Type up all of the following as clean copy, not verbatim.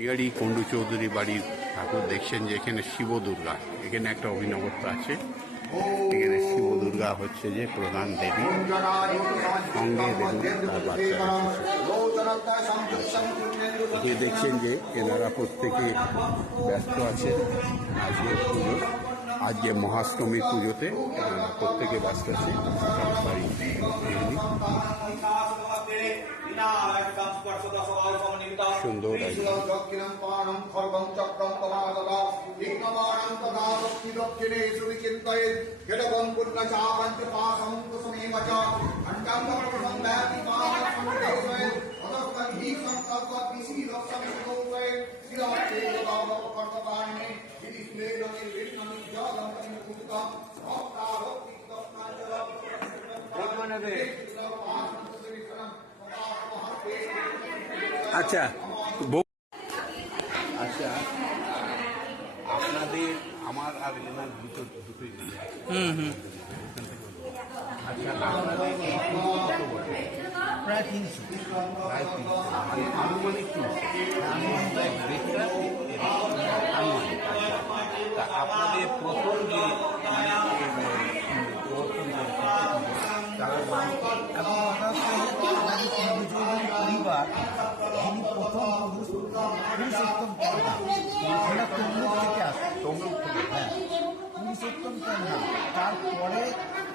ইয়ারি কুণ্ডু চৌধুরী বাড়ির ঠাকুর দেখছেন যে এখানে শিব দুর্গা, এখানে একটা অভিনবত্ব আছে। এখানে শিব দুর্গা হচ্ছে যে প্রধান দেবী, সঙ্গে দেখুন তার বাচ্চা আছে। দেখছেন যে এনারা প্রত্যেকে ব্যস্ত আছে আজকে পুজো, আজকে মহাষ্টমীর পুজোতে প্রত্যেকে ব্যস্ত আছে। বাড়ি সুন্দর আচ্ছা আচ্ছা, আপনাদের আমার আর এনার দুটোই আচ্ছা, আপনাদের প্রায় 300 আনুমানিক তা আপনাদের প্রথম যে পরিবার যিনি প্রথম পুরুষোত্তম কন্যা তমলুক থেকে আসে, হ্যাঁ পুরুষোত্তম কন্যা, তারপরে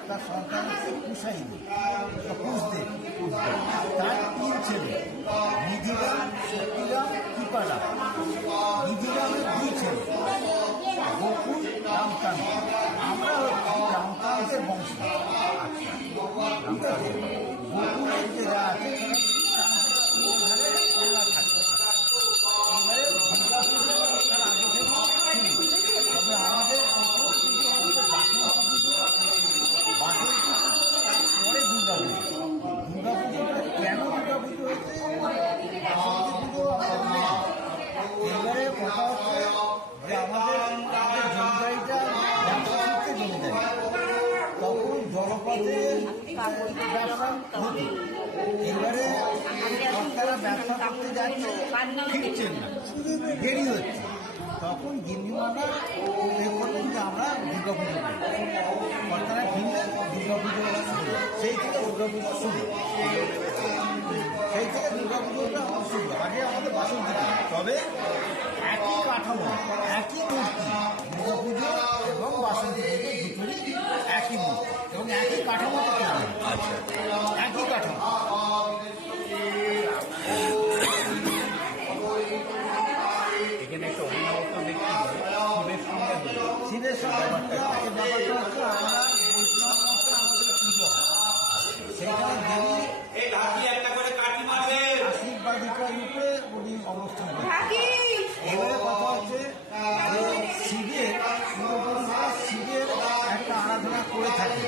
তার সন্তান হচ্ছে কুশাইনি কুশদেব, তার 3 ছেলে নিধিরাম, সতীরাম, কৃপারাম। নিধিরামের 2 ছেলে গোকুল, রামকান্ত। আমরা রামকান্তের বংশ। গোকুলের যে আছে এবারে তারা ব্যবসা করতে যাচ্ছে, ফিরছেন না, দেরি হচ্ছে। তখন গিন্নিমারা করলেন যে আমরা দুর্গা পুজো করি, কর্তারা ফিরলে দুর্গা পুজো শুরু, সেই থেকে দুর্গা পুজো শুরু, সেই থেকে দুর্গা পুজোটা আমার শুরু। আগে আমাদের বাসন্তী, তবে একই কাঠামো, একই মূর্তি, দুর্গা পুজো এবং বাসন্তী পুজো দুটোরই একই মূর্তি এবং একই কাঠামোতে তৈরি। আচ্ছা, একই কাঠামো। এখানে একটা অভিনবত্ব দেখতে শিবের সঙ্গে ব্যাপারটা হচ্ছে আমরা বৈষ্ণব মতে আমাদের পুজো হয়, সেইখানে দেবী আশীর্বাদিকা রূপে উনি অবস্থান করেন। এবারে কথা হচ্ছে যে শিবের পূর্বপুরুষরা শিবের একটা আরাধনা করে থাকে।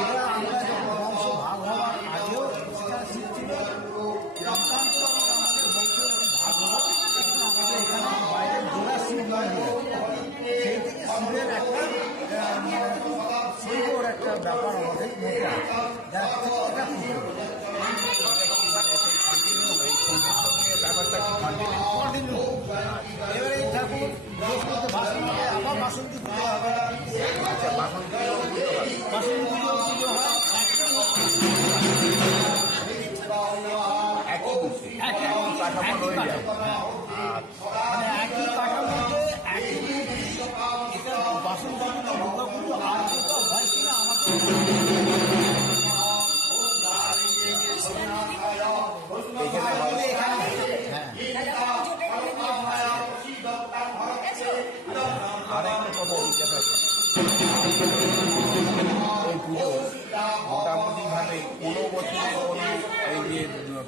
এটা আমরা যখন বংশ ভাগ হওয়ার আগেও সেটা শিব ছিল, রামকান্ত আমাদের বংশ ভাগ হলো, আমাদের এখানে বাইরের জোড়া শিব মন্দির, সেই থেকে শিবের একটা শিবর একটা ব্যাপার আমাদের মধ্যে আছে, যার থেকে এটা পুজো। ব্যাপারটা কন্টিনিউ। এবারে এই ঠাকুর ভাষণ হবে, আবার বাসন্তী পুজো হবে, বাসন্তী পুজো পুজো হয় একই কাঠামোতে একই। এটা বাসন্তী পুজো, দুর্গা পুজো আর যেটা হয় কিনা আমাকে মোটামুটি ভাবে কোনো বছরে কোনো এই যে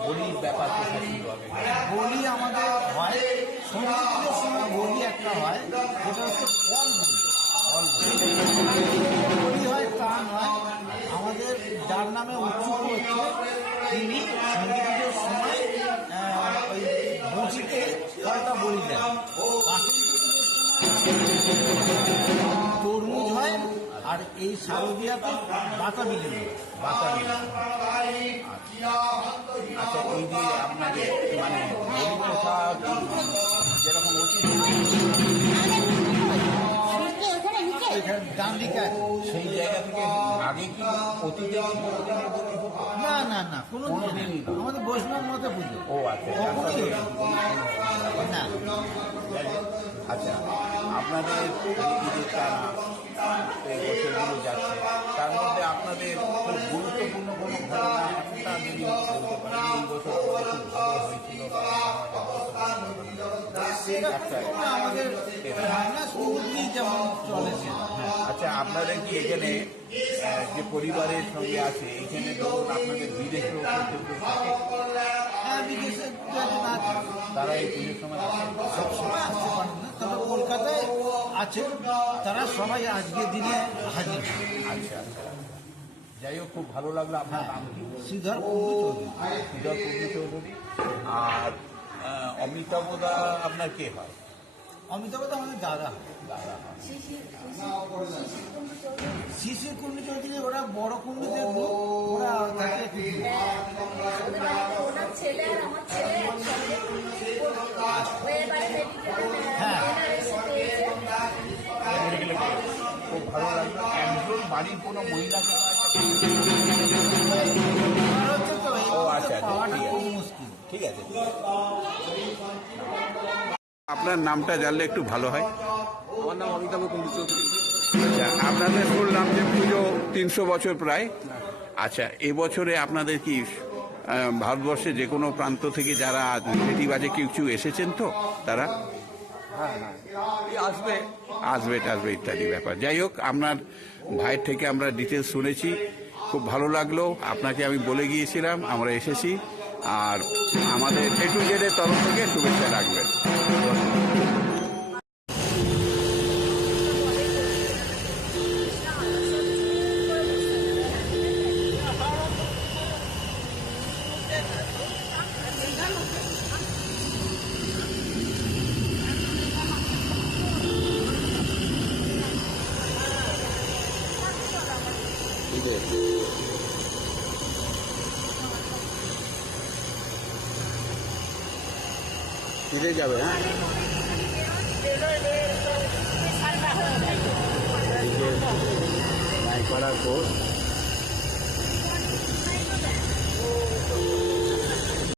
বলির ব্যাপার হবে, বলি আমাদের হয় সন্ধ্যা পুজোর সময়, বলি একটা হয়, যেটা হচ্ছে ফল বলি। বলি হয় তা নয়, আমাদের যার নামে উৎসুক হচ্ছে তিনি সন্ধ্যা পুজোর সময় ওই বঁচিতে ফলটা বলি দেন। তরমুজ হয়, আর এই শারদীয়াতে বাতাবি লেবু। আচ্ছা, এই যে আপনাদের মানে ডান দিকে আছে। সেই জায়গা থেকে আগে কি অতীতে না না না, কোনো দিনই না। আমাদের বৈষ্ণব মতে পুজো। ও আচ্ছা কখনোই হয়নি। না, আচ্ছা আপনাদের এই যে টানা এই বছরগুলো যাচ্ছে তার মধ্যে আপনাদের খুব গুরুত্বপূর্ণ কোনো ঘটনা একটা যদি বলতে পারেন এই বছর আমাদের খুব ভালো হয়েছিল সেটা আমাদের হয় না, স্মুথলি যেমন চলেছে। আচ্ছা আপনাদের কি এখানে যে পরিবারের সঙ্গে আছে এখানে ধরুন আপনাদের বিদেশেও কেউ থাকে হ্যাঁ, বিদেশে যাদের আছে তারা এই পুজোর সময় আসে সবসময় আসতে পারেন না, তবে কলকাতায় আছে, তারা সবাই আজকের দিনে হাজির। আচ্ছা আচ্ছা যাই হোক খুব ভালো লাগলো আপনার নাম কি শ্রীধর কুণ্ডু চৌধুরী। শ্রীধর কুণ্ডু চৌধুরী আর অমিতাভদা আপনার কে হয় অমিতাভ তো আমাদের দাদা। দাদা হয় শিশির কুণ্ডু চৌধুরী, ওরা বড় কুণ্ডুদের লোক, ওরা থাকে পৃথিবী। ওনার ছেলে আর আমার ছেলে একসঙ্গে ওয়ের বাড়ি হ্যাঁ। খুব ভালো লাগলো একজন বাড়ির কোনো মহিলাকে আর হচ্ছে তো এই ও আচ্ছা আচ্ছা পাওয়াটা ঠিক খুব আছে মুশকিল। ঠিক আছে আপনার নামটা জানলে একটু ভালো হয়। আমার নাম অমিতাভ কুণ্ডু চৌধুরী। আচ্ছা, আপনাদের শুনলাম যে পুজো 300 বছর প্রায়। আচ্ছা, এবছরে আপনাদের কি ভারতবর্ষে যে কোনো প্রান্ত থেকে যারা রিলেটিভ আছে কিছু এসেছেন তো তারা হ্যাঁ এই আসবে। আসবে ইত্যাদি ব্যাপার। যাই হোক, আপনার ভাইয়ের থেকে আমরা ডিটেলস শুনেছি, খুব ভালো লাগলো। আপনাকে আমি বলে গিয়েছিলাম আমরা এসেছি, আর আমাদের A to Z এর তরফ থেকে শুভেচ্ছা রাখবেন। ফিরে যাবে হ্যাঁ নাইপাড়া কোর্স